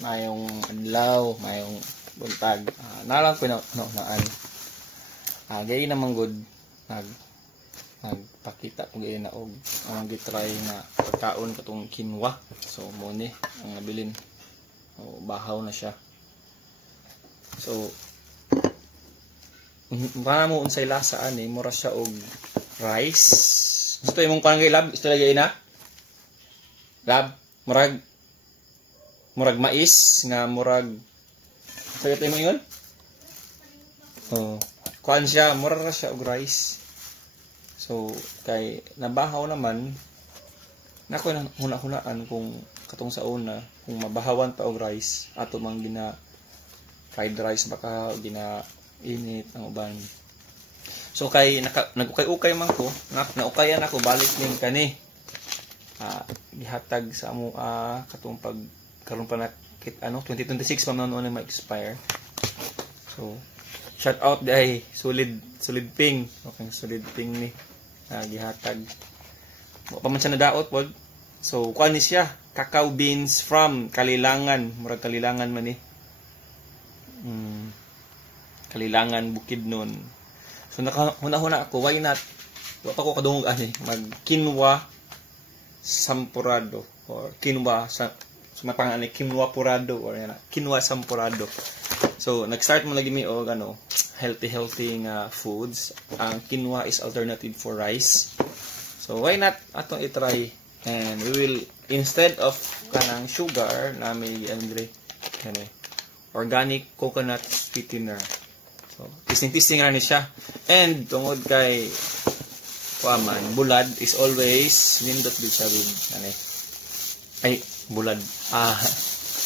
mayong adlaw, mayong buntag. Nalang ko na naan. Gay naman good nagpakita ko gay na og ang gitry na pagkaon katong kinwa. So mo ni ang nabilin. Bahaw na siya. So para mo unsay lasa ani, mura siya og rice. Gusto imong kanang lab, gusto lagi na? Lab, murag mais nga murag sayot mo ingon? Kuan siya, mura ra siya og rice. So kay nabahaw naman nako na hunaan kung katong sa una kung mabahawan pa og rice ato mang gina fried rice baka gina init ang uban. So kay nagukay-ukay man ko, naukayan ako balik ning kani. Gihatag sa amo katong pag karon pa na 2026 pa man ano ma-expire. So shout out day solid ping. Okay, solid ping ni gihatag. Wa pa man siya nadaot pod. So kuan ni siya, cacao beans from Kalilangan, murag Kalilangan man ni. Kalilangan Bukidnon. So nakahuna ako, why not? Wa pa ko kadungog ani mag quinoa sampurado or quinoa sa sumapangan ni quinoa purado or yana, quinoa sampurado. So nag-start mo lagi mi og healthy nga foods. Ang quinoa is alternative for rice. So why not atong i-try, and we will instead of kanang sugar na may organic coconut sweetener. So tising-tising ra ni siya. And tungod kay kuaman bulad is always nindot di siya with bulad.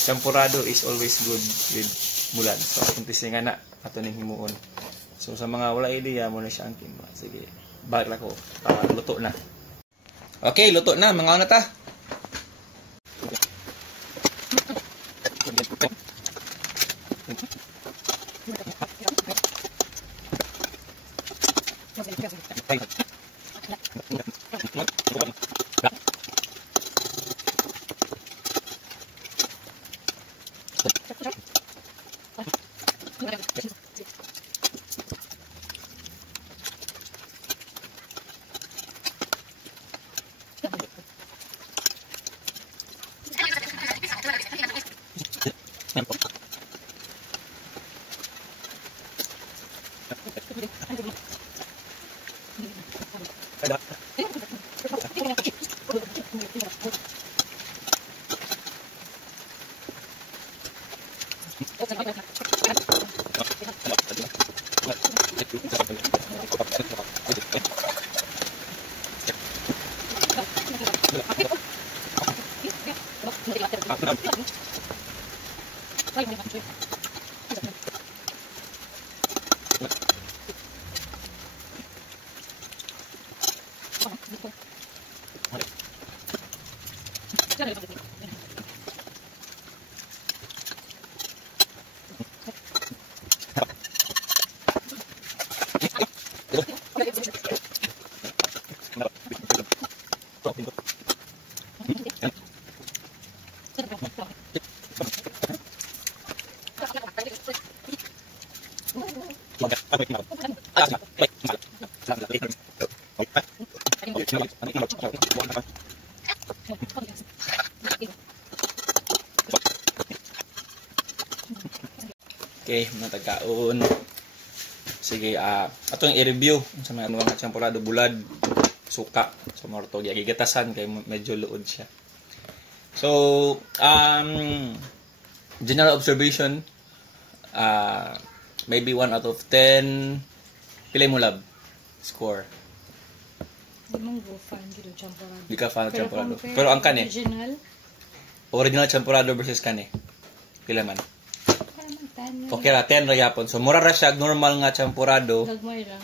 Champurado is always good with bulad. So tising na ato ning himuon. So sa mga wala idea mo na siya ang quinoa. Sige, balik na ko. Luto na. Okay, luto na. Mga na ta. Okay, natagkaon. Sige, atong i-review sa mga champurado bulad, suka. So morto gigatasan kay medyo luod siya. So, general observation, maybe 1 out of 10. Pilay mo lab score. Di mong go fan gito champurado. Di ka fan champurado. Pero ang kane original champurado versus kane pila man? Okay ra 10 ra yapon. So mura ra siya normal nga champurado. Gagmay ra.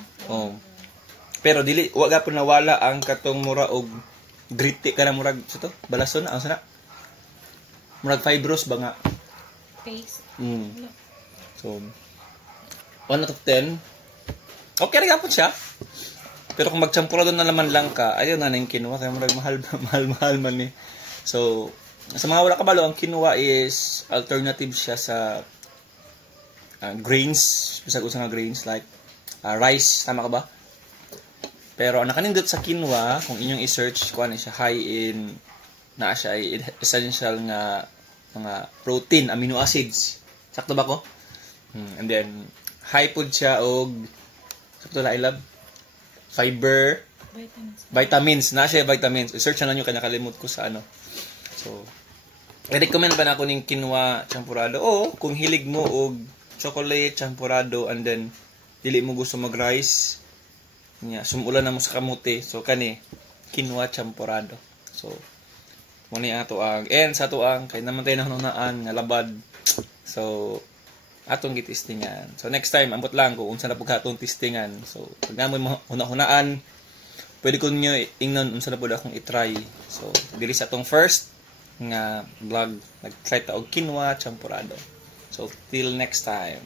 Pero dili wa gapon nawala ang katong mura og gritty kana murag sa to balason ang sana. Murag fibrous ba nga? Taste. So 1 out of 10. Okay ra yapon siya. Pero kung magchampurado na naman lang ka, ayun na yung kinuha kaya murag mahal man ni. So Sa mga wala kabalo, ang quinoa is alternative siya sa grains, bisag usa nga grains like rice, tama ka ba? Pero ang nakanindot sa quinoa, kung inyong i-search kung ano siya, high in na siya ay essential nga mga protein, amino acids. Sakto ba ko? And then high food siya og sakto na ilab fiber, vitamins. Na siya vitamins. I-search na niyo kanya kalimot ko sa ano. So i-recommend ba na ako ning quinoa champurado? O kung hilig mo og chocolate champurado and then dili mo gusto mag-rice, nya sumulan na mo sa kamote. So kani quinoa champurado. So mo ni ato ang and sa ato ang kay naman tayo nahunaan nga labad. So atong gitistingan. So next time ambot lang kung unsa na pud atong tistingan. So pag namoy hunahunaan, pwede ko niyo ingnon unsa na pud akong i-try. So diri sa atong first nga vlog, nag-try ta og quinoa champurado. So till next time.